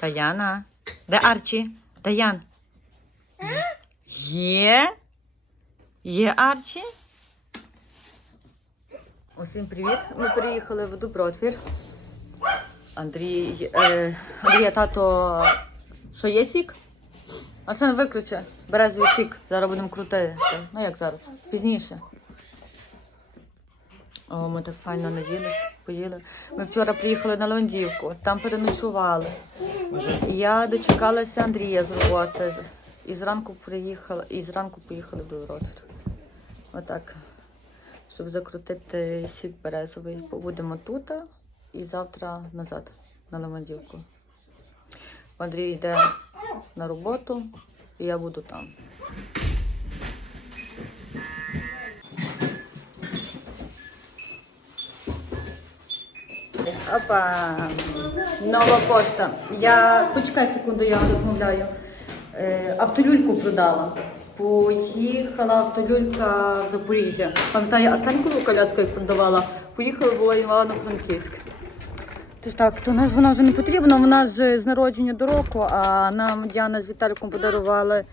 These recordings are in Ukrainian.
Даяна. Де Арчі? Даян. Є? Є Арчі? Усім привіт. Ми приїхали в Добротвір. Андрій, е, Андрія тато, що є сік? Арсен виключи. Березовий сік. Зараз будемо крутити. Ну як зараз? Пізніше. О, ми так файно наїлись, поїли. Ми вчора приїхали на Лондівку, там переночували. Я дочекалася Андрія з роботи. І зранку приїхала, і зранку поїхали до Ротер. Отак. Щоб закрутити сік березовий. Побудемо тут і завтра назад на Ломандівку. Андрій йде на роботу, і я буду там. Опа, нова пошта. Я почекай секунду, я розмовляю. Е, автолюльку продала. Поїхала автолюлька в Запоріжжя. Пам'ятаю, Арсенькову коляску як продавала. Поїхала була Івано-Франківськ. Тож так, то нас вона вже не потрібна. Вона ж з народження до року, а нам Діана з Віталіком подарували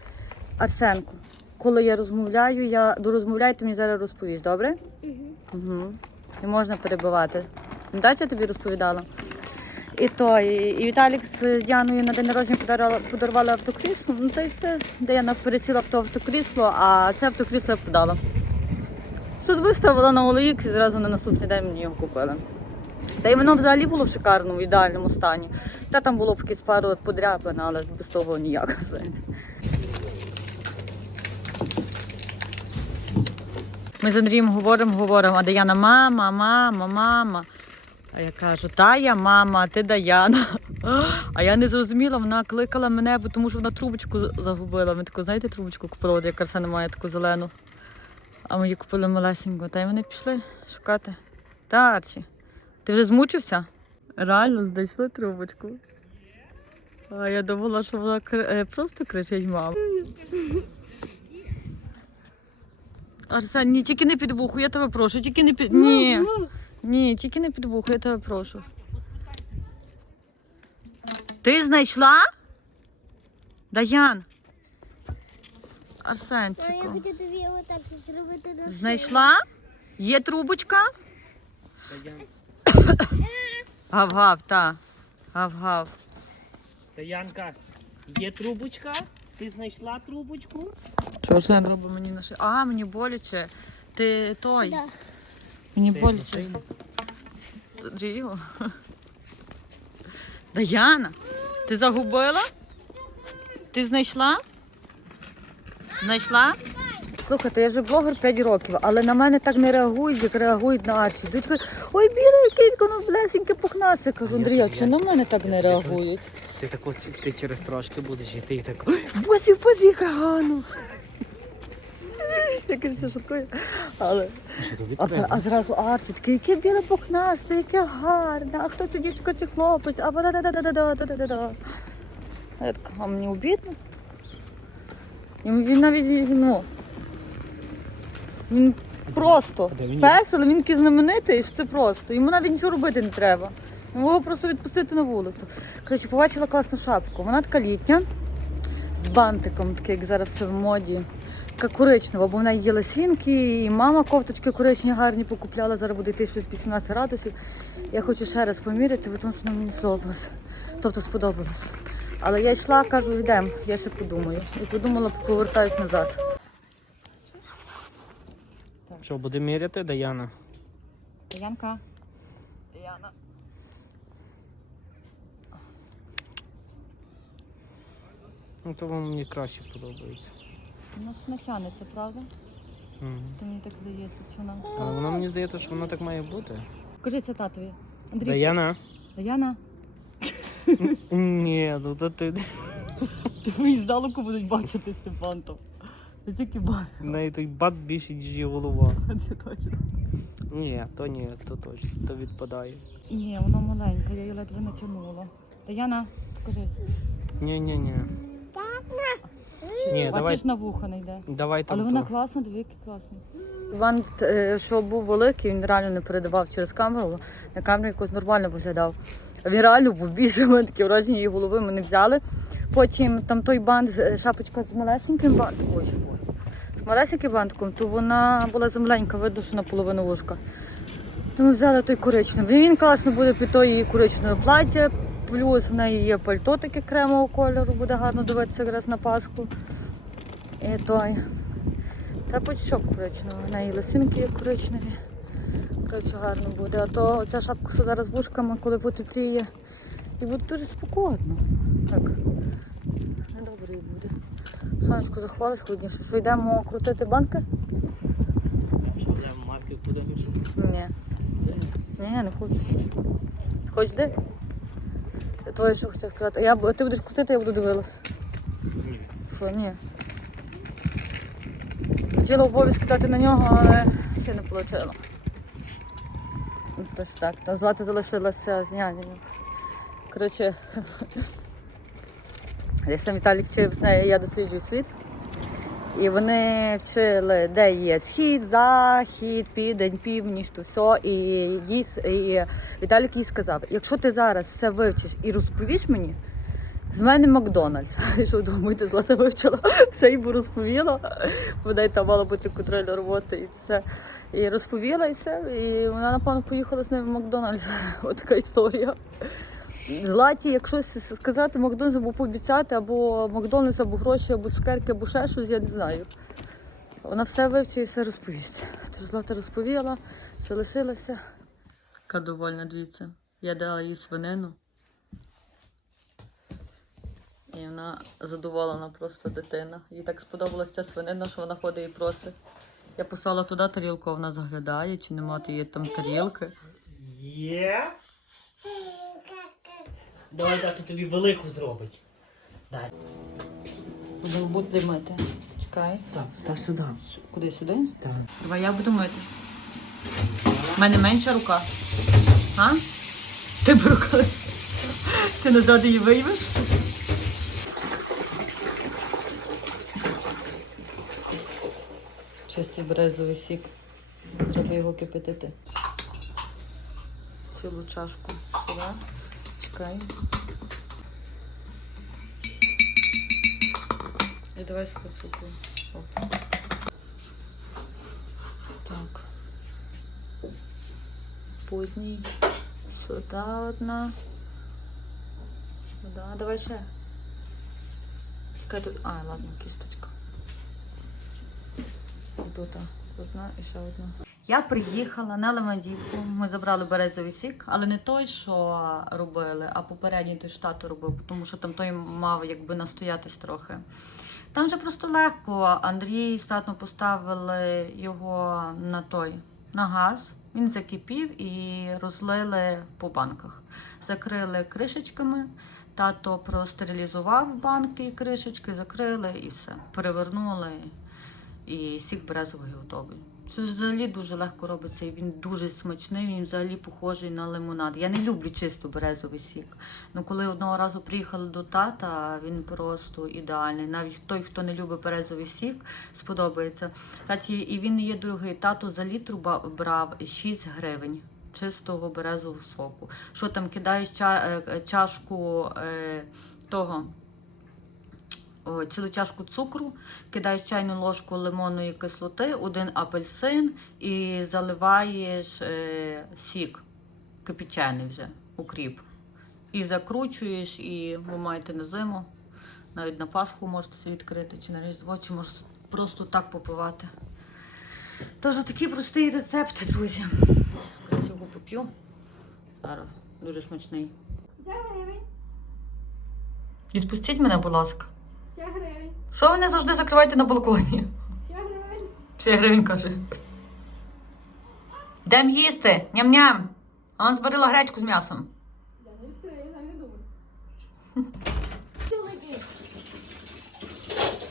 Арсенку. Коли я розмовляю, я дорозмовляю, ти мені зараз розповіш, добре? Угу. Не можна перебивати. Пам'ятаєш, я тобі розповідала? І то, і, і Віталік з Діаною на день народження подарували, подарували автокрісло. Ну та й все. Де я пересіла в то автокрісло, а це автокрісло я подала. Щось виставила на OLX і зразу на наступний день мені його купили. Та й воно взагалі було в шикарному, ідеальному стані. Та там було б якісь пару подряпин, але без того ніяк. Ми з Андрієм говоримо, говоримо, а Даяна мама, мама, мама. А я кажу, та я мама, ти Даяна. А я не зрозуміла, вона кликала мене, тому що вона трубочку загубила. Ми таку, знаєте, трубочку купила, от як Арсена має таку зелену. А ми її купили малесеньку. Та й вони пішли шукати. Та, Арчі, ти вже змучився? Реально знайшли трубочку. А я думала, що вона кри- е, просто кричить мама. Арсен, ні, тільки не під вухо, я тебе прошу, тільки не під. Ні. Ні, тільки не під вухо, я тебе прошу. Ти знайшла? Даян. Я Арсенчику. хочу тобі отак зробити. Знайшла? Є трубочка? Гав-гав, та. Гав-гав. Таянка, є трубочка? Ти знайшла трубочку? Чого ж не робить мені на шию? А, мені боляче. Ти той. Да. Мені Ти боляче. Ріо. Даяна, ти загубила? Ти знайшла? Знайшла? Слухайте, я вже блогер 5 років, але на мене так не реагують, як реагують на Арчі. Йдуть кажуть, ой, біле, яке воно блесеньке пухнасте. Кажу, Андрій, а чи на мене так не реагують? Ти так от, ти через трошки будеш і ти так. Босі, босі, яка гарно. Я кажу, шуткую. Але Що тобі А, а зразу Арчі, таке, яке біле пухнасте, яке гарне, а хто це дівчинка чи хлопець, а да да да да да да да да А я така, а мені обідно. Він навіть, ну, він просто пес, але він такий знаменитий, що це просто. Йому навіть нічого робити не треба. Його просто відпустити на вулицю. Коротше, побачила класну шапку. Вона така літня, з бантиком, таке, як зараз все в моді. Така коричнева, бо вона їла сінки, і мама кофточки коричні гарні покупляла. Зараз буде йти щось 18 градусів. Я хочу ще раз поміряти, бо тому що вона мені сподобалась. Тобто сподобалась. Але я йшла, кажу, йдемо, я ще подумаю. І подумала, повертаюсь назад. Що, буде міряти, Даяна? Янка. Яна. Ну то вам мені краще подобається. Вона ж натягнеться, правда? Мгм. Що мені так здається, чи вона. Але воно мені здається, що воно так має бути. Покажи це татові. Андрій. Даяна? Даяна. Ні, ну то ти. Твої здалеку будуть бачити Степан то. Не тільки бачу. В неї той бат більше, ніж її голова. Це точно. Ні, то ні, то точно, то відпадає. Ні, вона маленька, я її ледве натягнула. Даяна, покажись. Ні, ні, ні. Ні, Бачиш, на вуха не йде. давай там. Але вона то. класна, диви, який класний. Іван, е, що був великий, він реально не передавав через камеру. На камері якось нормально виглядав. А Він реально був більше, ми такі враження її голови ми не взяли. Потім там той бант, шапочка з малесеньким бантиком. Ой. З малесеньким бантиком, то вона була земленька, видно, що наполовину вузка. То ми взяли той коричневий. Він класно буде під той її коричневе плаття. Плюс в неї є пальто таке кремового кольору, буде гарно дивитися якраз на Пасху. І той. Та почок коричневий. В неї лисинки є коричневі. Коротше, гарно буде. А то оця шапка, що зараз вушками, коли потепліє, і буде дуже спокійно. Так. Сонечко захвалить холодніше. Що йдемо крутити банки? Що, йдемо марків подивимося? Ні. Ні, не хочу. Хоч де? Твоє що хотів сказати. Я, ти будеш крутити, я буду дивилась. Ні. Що, ні. Хотіла обов'язки дати на нього, але ще не вийшло. Тож так, та звати залишилася з нянею. Коротше, десь Віталік вчив я досліджую світ. І вони вчили, де є схід, захід, південь, північ, то все. І, їй, і Віталік їй сказав: якщо ти зараз все вивчиш і розповіш мені, з мене Макдональдс. І що думаєте, Злата вивчила, все йому розповіла. Вона й там мала бути контрольна робота і все. І розповіла і все. І вона, напевно, поїхала з ним в Макдональдс. Ось така історія. Златі, якщо с- сказати Макдональдс або пообіцяти, або Макдональдс, або гроші, або цукерки, або ще щось, я не знаю. Вона все вивчить і все розповість. Тож Злата розповіла, все лишилася. Яка довольна, дивіться. Я дала їй свинину. І вона задоволена просто дитина. Їй так сподобалася ця свинина, що вона ходить і просить. Я послала туди тарілку, а вона заглядає, чи нема тієї там тарілки. Є. Давай тато тобі велику зробить. Дай. Будемо бути мити. Чекай. Сам, став сюди. Куди сюди? Так. Давай я буду мити. У мене менша рука. А? Ти б рука. Ти назад її виймеш? Чистий березовий сік. Треба його кипятити. Цілу чашку сюди. Чекай. І давай скасуку. Так. Поздній. Сюди одна. Сюди. Давай ще. Яка тут? А, ладно, кісточка. І Тут одна і ще одна. Я приїхала на Левандівку. Ми забрали березовий сік, але не той, що робили, а попередній той штату робив, тому що там той мав якби настоятись трохи. Там вже просто легко. Андрій статно поставили його на той на газ. Він закипів і розлили по банках. Закрили кришечками. Тато простерилізував банки кришечки, закрили і все. Перевернули і сік березовий готовий. Це взагалі дуже легко робиться, і він дуже смачний, він взагалі похожий на лимонад. Я не люблю чисто березовий сік. Ну коли одного разу приїхали до тата, він просто ідеальний. Навіть той, хто не любить березовий сік, сподобається. Таті, і він є дорогий. Тато за літру брав 6 гривень. Чистого березового соку. Що там кидаєш е, чашку е, того цілу чашку цукру, кидаєш чайну ложку лимонної кислоти, один апельсин і заливаєш е, сік кипячений вже, укріп. І закручуєш, і ви маєте на зиму. Навіть на Пасху можете собі відкрити, чи на Різдво, чи можете просто так попивати. Тож такий простий рецепт, друзі. Його поп'ю. Зараз дуже смачний. Відпустіть мене, будь ласка. Що ви не завжди закриваєте на балконі? 5 гривень каже. Йдем їсти, ням-ням. А он зварила гречку з м'ясом.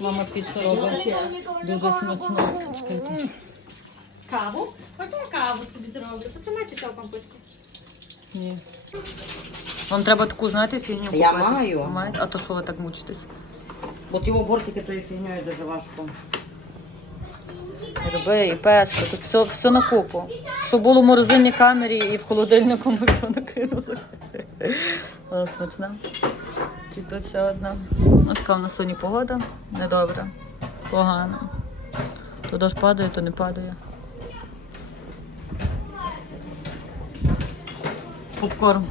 Мама піцу робить. Дуже смачно. Чекайте. Каву? Можна я каву собі зроблю? Потримайте що компості. Ні. Вам треба таку, знаєте, фігню Я маю. А то що ви так мучитесь? Бо ті бортики тою фігньою дуже важко. Риби і песто, тут все, все на купу. Що було в морозильній камері і в холодильнику ми все накинули. Смачна. І тут ще одна. Ось така в нас сьогодні погода. Недобра. Погана. То дощ падає, то не падає. Попкорн.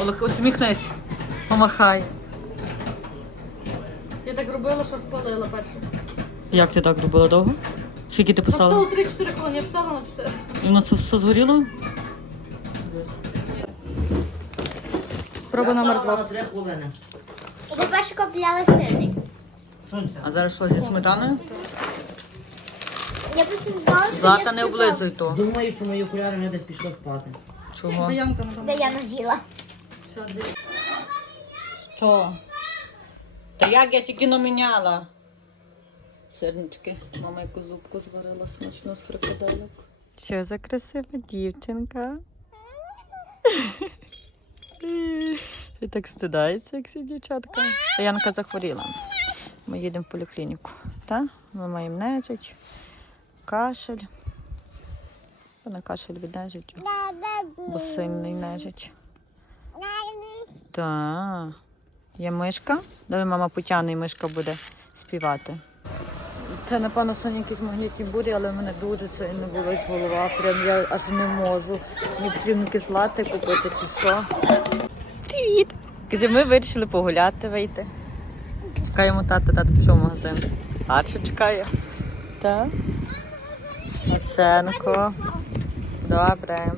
Олег, усміхнись. Помахай. Я так робила, що спалила перше. Як ти так робила довго? Скільки ти писала? Написала 3-4 хвилини, я писала на 4. І воно це все згоріло? Спроба номер два. три хвилини. По-перше, купляла сирник. А зараз що зі сметаною? Я просто не знала, що Злата не облизуй то. Думаю, що мої окуляри вже десь пішли спати. Чого? Даянка на Де я назіла. Все, дві. Що? Та як я тільки номіняла? Сирнички. Мама яку зубку зварила смачну з фрикаделек. Що за красива дівчинка? Ти так стидається, як всі дівчатка. Янка захворіла. Ми їдемо в поліклініку. Та? Ми маємо нежить, кашель. Вона кашель від нежиттю, бо сильний нежить. Так. Є мишка. Давай мама потягне і мишка буде співати. Це, напевно, сьогодні якісь магнітні бурі, але в мене дуже сильно болить голова. Прям я аж не можу. Мені потрібно кислати купити чи що. Привіт! Каже, ми вирішили погуляти, вийти. Чекаємо тата, тато пішов в магазин. Арчі чекає. Так. Арсенко. Добре.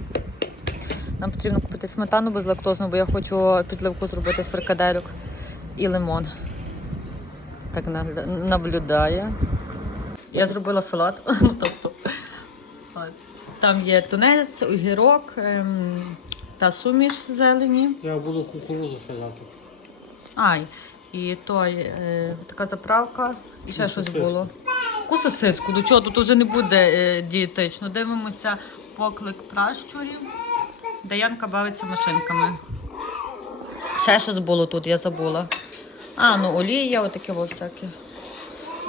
Нам потрібно купити сметану безлактозну, бо я хочу підливку зробити з фрикадельок і лимон. Так наблюдає. Я зробила салат. ну, тобто, там є тунець, огірок ем, та суміш зелені. Треба було кукурузу сказати. Ай, і той, е, така заправка, і ще щось було. Кусасиску. До чого тут вже не буде е, дієтично. Дивимося поклик пращурів. Даянка бавиться машинками. Ще щось було тут, я забула. А, ну олія, отаке ось всяке.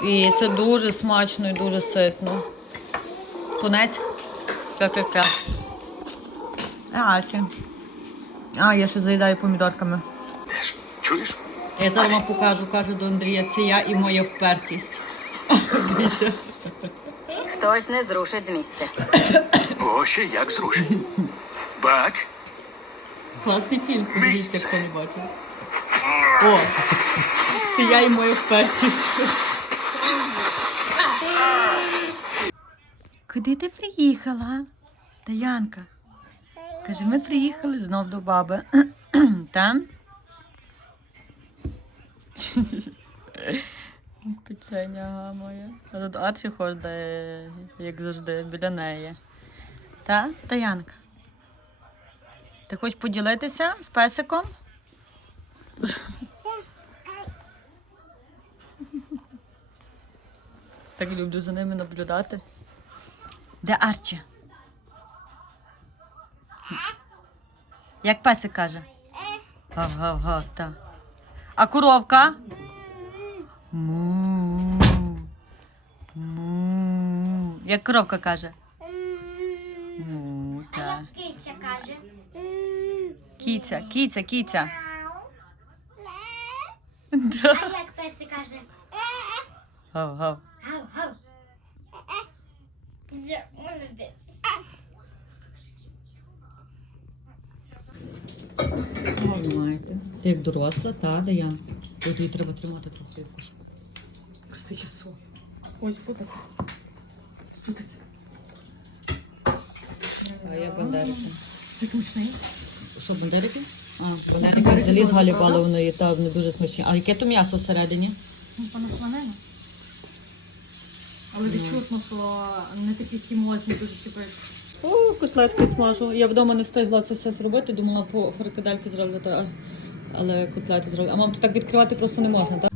І це дуже смачно і дуже ситно. Тунець. Кля-кля-кля. А, ще. А, я ще заїдаю помідорками. Чуєш? Я зараз вам покажу, кажу до Андрія, це я і моя впертість. Хтось не зрушить з місця. О, ще як зрушить. Бак, Класний фільм, подивіться, хто не бачив. О, я і моя впертість. Куди ти приїхала? Таянка. Каже, ми приїхали знов до баби. Там? Печеня моя. А тут Арчі ходить, як завжди, біля неї. Та, Таянка? Ти хочеш поділитися з песиком? Так люблю за ними наблюдати. Де Арчі? Як песик каже? Гав-гав-гав, так. А коровка? Му. Му. Як коровка каже? Му, так. Киця каже. Кіця, кіця, кіця. А як песик каже? Гав-гав. Гав-гав. Я молодець. Маєте. Ти як доросла, та, де я. От її треба тримати трохи якось. Ой, фу так. А я бандерики. Ти смачний? Що, бандерики? А, бандерики взагалі з Галі Баловної, та вони дуже смачні. А яке то м'ясо всередині? Ну, пана свинина. Але відчутно, що не такі хімозні дуже ціпить. О, котлетки смажу. Я вдома не встигла це все зробити, думала по фрикадельки зроблю, та- але котлети зроблю. А мам, то так відкривати просто не можна, так?